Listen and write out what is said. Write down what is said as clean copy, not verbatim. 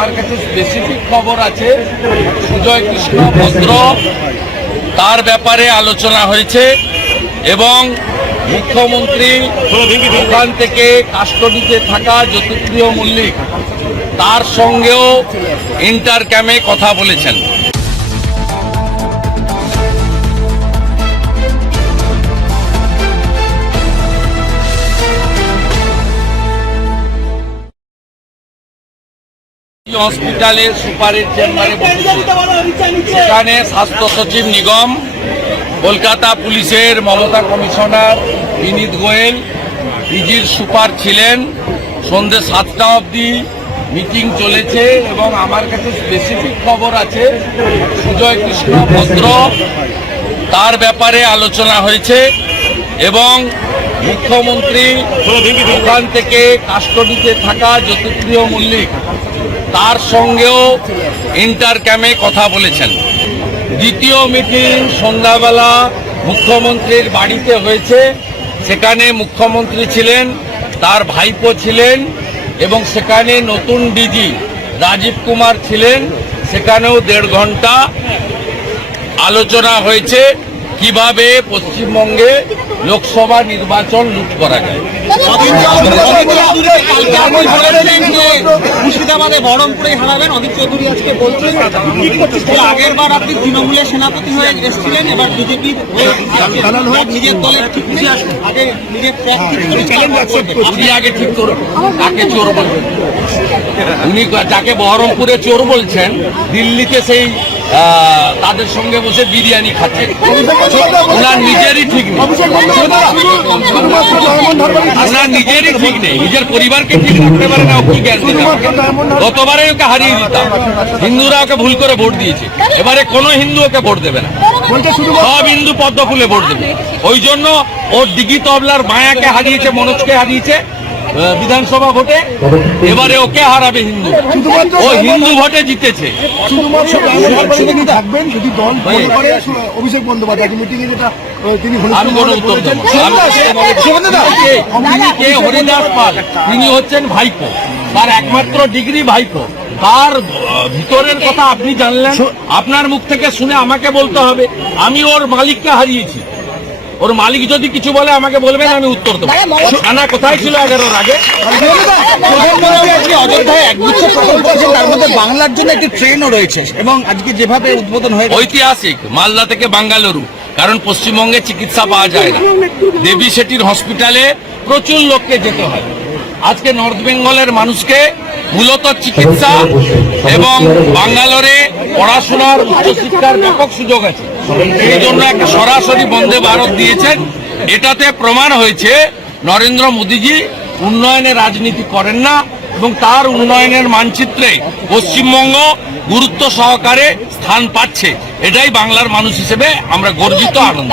আমার কাছে স্পেসিফিক খবর আছে সুজয় কৃষ্ণ ভদ্র তার ব্যাপারে আলোচনা হয়েছে এবং মুখ্যমন্ত্রী ওখান থেকে কাস্টডিতে থাকা জ্যোতিপ্রিয় মল্লিক তার সঙ্গেও ইন্টারক্যামে কথা বলেছেন। হসপিটালের সুপারের চেম্বারে সেখানে স্বাস্থ্য সচিব নিগম, কলকাতা পুলিশের মমতা কমিশনার বিনীত গোয়েল, ডিজির সুপার ছিলেন। সন্ধ্যে 7টা অবধি মিটিং চলেছে এবং আমার কাছে স্পেসিফিক খবর আছে সুজয় কৃষ্ণ ভদ্র তার ব্যাপারে আলোচনা হয়েছে এবং মুখ্যমন্ত্রী ওখান থেকে কাস্টডিতে থাকা জ্যোতিপ্রিয় মল্লিক তার সঙ্গেও ইন্টারক্যামে কথা বলেছেন। দ্বিতীয় মিটিং সন্ধ্যাবেলা মুখ্যমন্ত্রীর বাড়িতে হয়েছে। সেখানে মুখ্যমন্ত্রী ছিলেন, তার ভাইপো ছিলেন এবং সেখানে নতুন ডিজি রাজীব কুমার ছিলেন। সেখানেও 1.5 ঘন্টা আলোচনা হয়েছে কিভাবে পশ্চিমবঙ্গে লোকসভা নির্বাচন লুট করা যায়। মুর্শিদাবাদে বহরমপুরে হারাবেন অধীর চৌধুরী আজকে বলছেন আগের বার আপনি তৃণমূলের সেনাপতি হয়ে এসেছিলেন, এবার বিজেপি নিজের দলের আগে নিজের আপনি আগে ঠিক করুন কাকে চোর বলবেন। উনি যাকে বহরমপুরে চোর বলছেন দিল্লিতে সেই তাদের সঙ্গে বসে বিরিয়ানি খাচ্ছে। ওনার নিজেরই ঠিক নেই, ওনার নিজেরই ঠিক নেই, নিজের পরিবারকে ঠিক রাখতে পারে না। কি গ্যারান্টি? গতবারে ওকে হারিয়ে দিতাম, হিন্দুরা ওকে ভুল করে ভোট দিয়েছে। এবারে কোনো হিন্দু ওকে ভোট দেবে না, সব হিন্দু পদ্ম ফুলে ভোট দেবে। ওই জন্য ওর ডিগি তবলার মায়াকে হারিয়েছে, মনোজকে হারিয়েছে বিধানসভা ভোটে। এবারে ওকে হারাবে হিন্দু, ও হিন্দু ভোটে জিতেছে। আমি কোনো উত্তর দেব না। হরিদাস পাল তিনি হচ্ছেন ভাইপো, তার একমাত্র ডিগ্রি ভাইপো। তার ভিতরের কথা আপনি জানলেন, আপনার মুখ থেকে শুনে আমাকে বলতে হবে। আমি ওর মালিককে হারিয়েছি, ওর মালিক যদি কিছু বলে আমাকে বলবেন, আমি উত্তর দেবো। থানা কোথায় ছিল 11-র আগে? অযোধ্যায় একগুচ্ছ প্রকল্প আছে, তার মধ্যে বাংলার জন্য একটি ট্রেনও রয়েছে এবং আজকে যেভাবে উদ্বোধন হয়েছে ঐতিহাসিক, মালদা থেকে বাঙ্গালুরু। কারণ পশ্চিমবঙ্গে চিকিৎসা পাওয়া যায় না। দেবী শেঠির হসপিটালে প্রচুর লোককে যেতে হয়। আজকে নর্থ বেঙ্গলের মানুষকে মূলত চিকিৎসা এবং বাঙ্গালোরে পড়াশোনার উচ্চশিক্ষার ব্যাপক সুযোগ আছে। এই জন্য একটা সরাসরি বন্দে ভারত দিয়েছেন। এটাতে প্রমাণ হয়েছে নরেন্দ্র মোদীজি উন্নয়নের রাজনীতি করেন না এবং তার উন্নয়নের মানচিত্রে পশ্চিমবঙ্গ গুরুত্ব সহকারে স্থান পাচ্ছে। এটাই বাংলার মানুষ হিসেবে আমরা গর্বিত, আনন্দ।